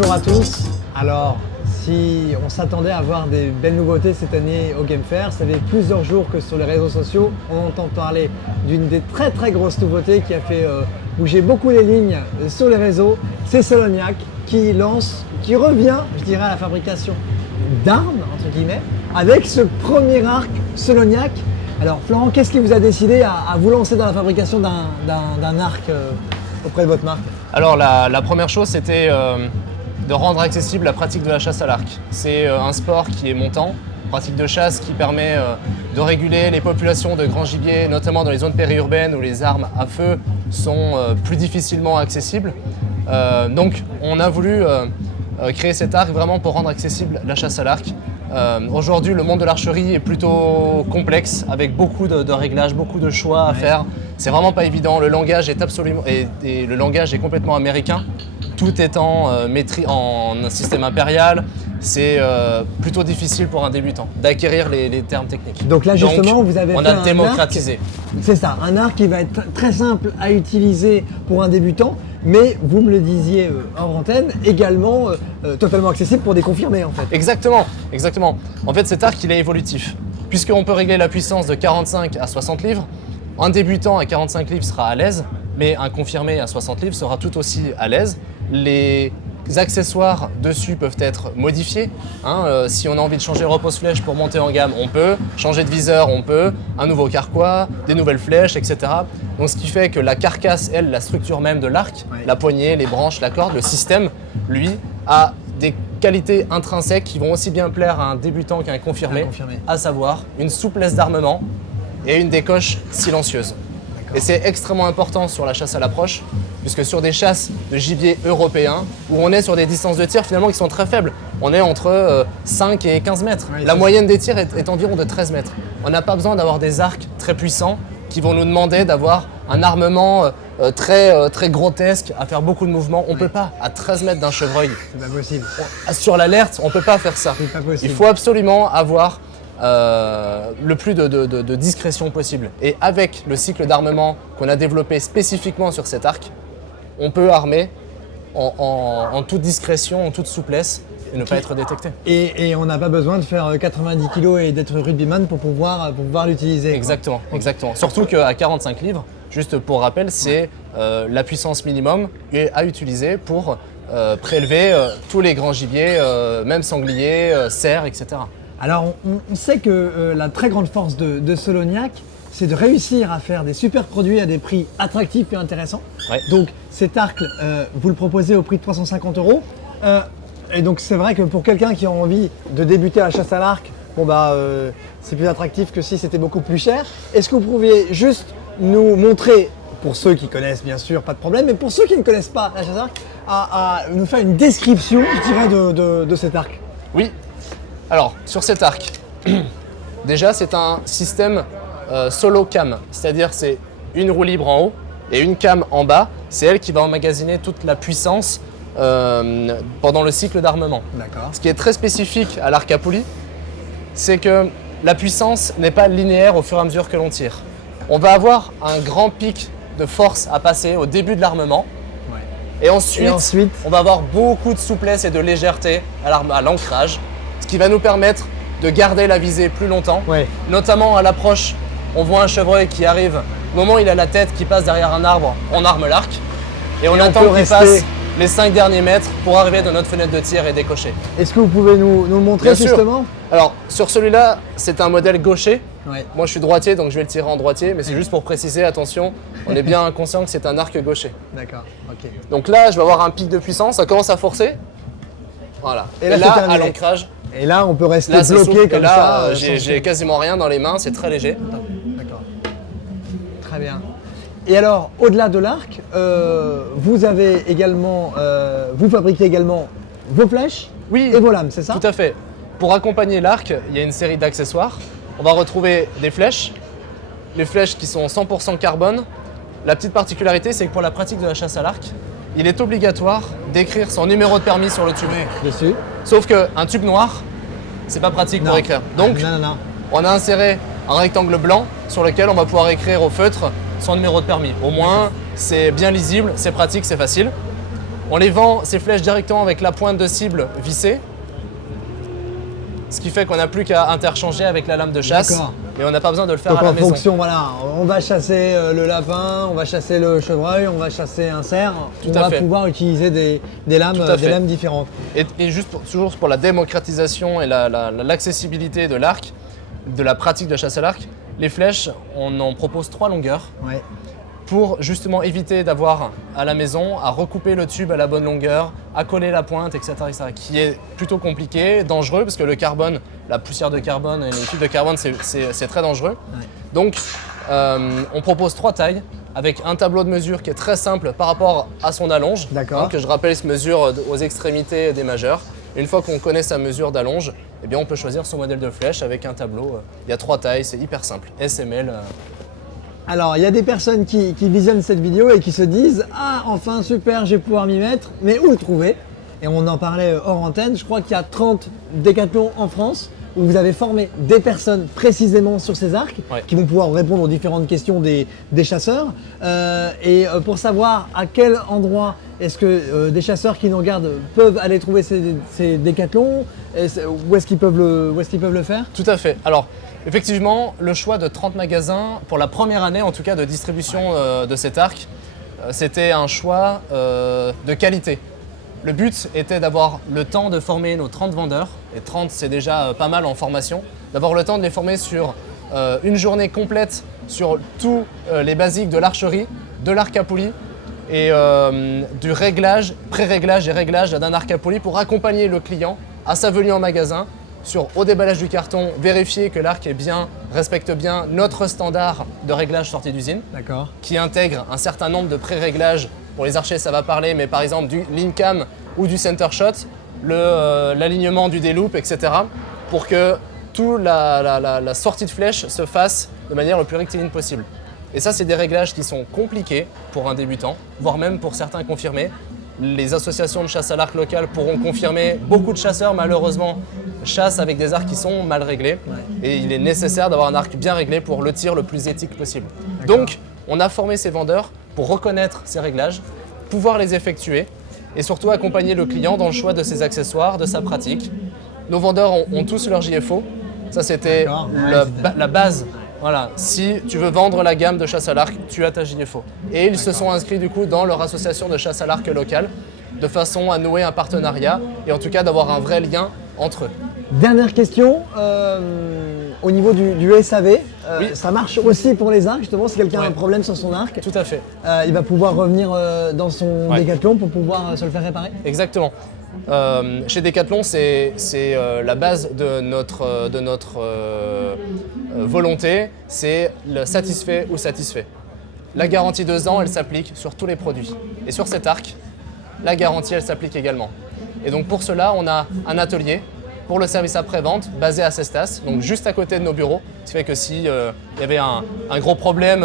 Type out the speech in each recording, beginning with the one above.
Bonjour à tous. Alors, si on s'attendait à voir des belles nouveautés cette année au Game Fair, ça fait plusieurs jours que sur les réseaux sociaux, on entend parler d'une des très grosses nouveautés qui a fait bouger beaucoup les lignes sur les réseaux. C'est Soloniac qui revient, je dirais, à la fabrication d'armes, entre guillemets, avec ce premier arc Soloniac. Alors Florent, qu'est-ce qui vous a décidé à vous lancer dans la fabrication d'un arc auprès de votre marque? Alors la première chose, c'était de rendre accessible la pratique de la chasse à l'arc. C'est un sport qui est montant, pratique de chasse qui permet de réguler les populations de grands gibiers, notamment dans les zones périurbaines où les armes à feu sont plus difficilement accessibles. Donc on a voulu créer cet arc vraiment pour rendre accessible la chasse à l'arc. Aujourd'hui, le monde de l'archerie est plutôt complexe, avec beaucoup de réglages, beaucoup de choix à faire. C'est vraiment pas évident. Le langage est le langage est complètement américain, tout étant en un système impérial. C'est plutôt difficile pour un débutant d'acquérir les termes techniques. Donc là, justement, vous avez on a démocratisé. C'est ça, un arc qui va être très simple à utiliser pour un débutant, mais vous me le disiez hors antenne, également totalement accessible pour des confirmés en fait. Exactement. En fait, cet arc, il est évolutif. Puisqu'on peut régler la puissance de 45 à 60 livres, un débutant à 45 livres sera à l'aise, mais un confirmé à 60 livres sera tout aussi à l'aise. Les accessoires dessus peuvent être modifiés. Si on a envie de changer le repose-flèche pour monter en gamme, on peut. Changer de viseur, on peut. Un nouveau carquois, des nouvelles flèches, etc. Donc ce qui fait que la carcasse, elle, la structure même de l'arc, la poignée, les branches, la corde, le système, lui, a des qualités intrinsèques qui vont aussi bien plaire à un débutant qu'à un confirmé, à savoir une souplesse d'armement et une décoche silencieuse. Et c'est extrêmement important sur la chasse à l'approche, puisque sur des chasses de gibier européens, où on est sur des distances de tir finalement qui sont très faibles, on est entre 5 et 15 mètres. La moyenne des tirs est environ de 13 mètres. On n'a pas besoin d'avoir des arcs très puissants qui vont nous demander d'avoir un armement très grotesque, à faire beaucoup de mouvements. On ne peut pas, à 13 mètres d'un chevreuil. C'est pas possible. Sur l'alerte, on ne peut pas faire ça. C'est pas possible. Il faut absolument avoir le plus de discrétion possible. Et avec le cycle d'armement qu'on a développé spécifiquement sur cet arc, on peut armer en toute discrétion, en toute souplesse et ne pas être détecté. Et on n'a pas besoin de faire 90 kg et d'être rugbyman pour pouvoir l'utiliser. Exactement. Surtout qu'à 45 livres, juste pour rappel, c'est la puissance minimum à utiliser pour prélever tous les grands gibiers, même sangliers, cerfs, etc. Alors on sait que la très grande force de Soloniac, c'est de réussir à faire des super produits à des prix attractifs et intéressants. Ouais. Donc cet arc, vous le proposez au prix de 350 €. Et donc c'est vrai que pour quelqu'un qui a envie de débuter à la chasse à l'arc, c'est plus attractif que si c'était beaucoup plus cher. Est-ce que vous pourriez juste nous montrer, pour ceux qui connaissent bien sûr, pas de problème, mais pour ceux qui ne connaissent pas la chasse à l'arc, à nous faire une description, je dirais, de cet arc? Oui. Alors, sur cet arc, déjà c'est un système solo cam, c'est-à-dire c'est une roue libre en haut et une cam en bas. C'est elle qui va emmagasiner toute la puissance pendant le cycle d'armement. D'accord. Ce qui est très spécifique à l'arc à poulie, c'est que la puissance n'est pas linéaire au fur et à mesure que l'on tire. On va avoir un grand pic de force à passer au début de l'armement. Et ensuite, on va avoir beaucoup de souplesse et de légèreté à l'ancrage, ce qui va nous permettre de garder la visée plus longtemps. Notamment à l'approche, on voit un chevreuil qui arrive. Au moment où il a la tête qui passe derrière un arbre, on arme l'arc et on attend qu'il passe les 5 derniers mètres pour arriver dans notre fenêtre de tir et décocher. Est-ce que vous pouvez nous le montrer justement? Alors, sur celui-là, c'est un modèle gaucher. Moi, je suis droitier, donc je vais le tirer en droitier, mais c'est juste pour préciser, attention, on est bien conscient que c'est un arc gaucher. D'accord, ok. Donc là, je vais avoir un pic de puissance, ça commence à forcer. Voilà. Et là à l'ancrage. Et là, on peut rester bloqué comme ça. J'ai quasiment rien dans les mains, c'est très léger. D'accord. Très bien. Et alors, au-delà de l'arc, vous avez également, vous fabriquez également vos flèches et vos lames, c'est ça? Tout à fait. Pour accompagner l'arc, il y a une série d'accessoires. On va retrouver des flèches, les flèches qui sont 100% carbone. La petite particularité, c'est que pour la pratique de la chasse à l'arc, il est obligatoire d'écrire son numéro de permis sur le tube. Dessus. Sauf qu'un tube noir, c'est pas pratique pour écrire. Donc, on a inséré un rectangle blanc sur lequel on va pouvoir écrire au feutre son numéro de permis. Au moins, c'est bien lisible, c'est pratique, c'est facile. On les vend, ces flèches, directement avec la pointe de cible vissée. Ce qui fait qu'on n'a plus qu'à interchanger avec la lame de chasse. D'accord. Mais on n'a pas besoin de le faire Donc à la en maison. fonction, voilà, on va chasser le lapin, on va chasser le chevreuil, on va chasser un cerf, Tout on à va fait. pouvoir utiliser des lames, Tout à des fait. lames différentes. Et juste toujours pour la démocratisation et l'accessibilité de l'arc, de la pratique de chasse à l'arc, les flèches, on en propose 3 longueurs Ouais. pour justement éviter d'avoir à la maison à recouper le tube à la bonne longueur, à coller la pointe, etc., qui est plutôt compliqué, dangereux, parce que le carbone, la poussière de carbone et les tubes de carbone, c'est très dangereux. Ouais. Donc, on propose 3 tailles avec un tableau de mesure qui est très simple par rapport à son allonge. D'accord. Donc, je rappelle, se mesure aux extrémités des majeurs. Une fois qu'on connaît sa mesure d'allonge, eh bien, on peut choisir son modèle de flèche avec un tableau. Il y a 3 tailles, c'est hyper simple. SML. Alors, il y a des personnes qui visionnent cette vidéo et qui se disent « Ah, enfin, super, je vais pouvoir m'y mettre, mais où le trouver ?» Et on en parlait hors antenne, je crois qu'il y a 30 décathlons en France où vous avez formé des personnes précisément sur ces arcs Ouais. qui vont pouvoir répondre aux différentes questions des chasseurs. Pour savoir à quel endroit est-ce que des chasseurs qui nous regardent peuvent aller trouver ces décathlons, où est-ce qu'ils peuvent le faire? Tout à fait. Alors, effectivement, le choix de 30 magasins, pour la première année en tout cas de distribution de cet arc, c'était un choix de qualité. Le but était d'avoir le temps de former nos 30 vendeurs, et 30 c'est déjà pas mal en formation, d'avoir le temps de les former sur une journée complète sur tous les basiques de l'archerie, de l'arc à poulie et du réglage, pré-réglage et réglage d'un arc à poulie pour accompagner le client à sa venue en magasin au déballage du carton, vérifier que l'arc respecte bien notre standard de réglage sortie d'usine, D'accord. qui intègre un certain nombre de pré-réglages. Pour les archers, ça va parler, mais par exemple du lean cam ou du center shot, l'alignement du déloupe, etc. pour que toute la sortie de flèche se fasse de manière le plus rectiligne possible. Et ça, c'est des réglages qui sont compliqués pour un débutant, voire même pour certains confirmés. Les associations de chasse à l'arc locales pourront confirmer. Beaucoup de chasseurs, malheureusement, chassent avec des arcs qui sont mal réglés. Ouais. Et il est nécessaire d'avoir un arc bien réglé pour le tir le plus éthique possible. D'accord. Donc, on a formé ces vendeurs pour reconnaître ces réglages, pouvoir les effectuer et surtout accompagner le client dans le choix de ses accessoires, de sa pratique. Nos vendeurs ont tous leur JFO. Ça, c'était D'accord. Ouais, la base. Voilà, si tu veux vendre la gamme de chasse à l'arc, tu as ta JFO. Et ils se sont inscrits du coup dans leur association de chasse à l'arc locale, de façon à nouer un partenariat et en tout cas d'avoir un vrai lien entre eux. Dernière question, au niveau du SAV, Oui. ça marche aussi pour les arcs justement, si quelqu'un a un Ouais. problème sur son arc, Tout à fait. il va pouvoir revenir dans son Ouais. décathlon pour pouvoir se le faire réparer? Exactement. Chez Decathlon, c'est la base de notre volonté, c'est le satisfait ou satisfait. La garantie 2 ans, elle s'applique sur tous les produits. Et sur cet arc, la garantie, elle s'applique également. Et donc pour cela, on a un atelier pour le service après-vente basé à Cestas, donc juste à côté de nos bureaux. Ce qui fait que si y avait un gros problème,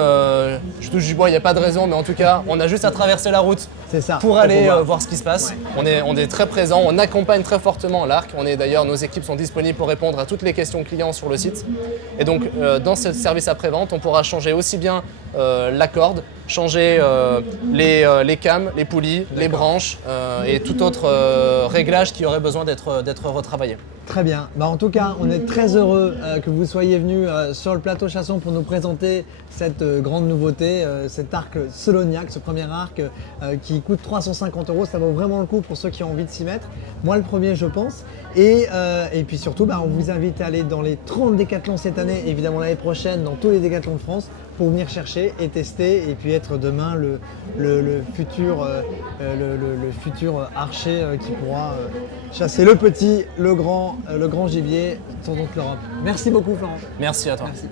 je touche du bois, il n'y a pas de raison, mais en tout cas, on a juste à traverser la route C'est ça. pour aller pouvoir- voir ce qui se passe. On est très présent, on accompagne très fortement l'arc. D'ailleurs, nos équipes sont disponibles pour répondre à toutes les questions clients sur le site. Et donc, dans ce service après-vente, on pourra changer aussi bien la corde, changer les cams, les poulies, les branches et tout autre réglage qui aurait besoin d'être retravaillé. Très bien. Bah, en tout cas, on est très heureux que vous soyez venus sur le plateau Chasson pour nous présenter cette grande nouveauté, cet arc Soloniac, ce premier arc qui coûte 350 €. Ça vaut vraiment le coup pour ceux qui ont envie de s'y mettre. Moi, le premier, je pense. Et puis surtout, bah, on vous invite à aller dans les 30 décathlons cette année, évidemment l'année prochaine, dans tous les décathlons de France, pour venir chercher et tester et puis être demain le futur archer qui pourra chasser le petit, le grand gibier sur toute l'Europe. Merci beaucoup Florent. Merci à toi. Merci.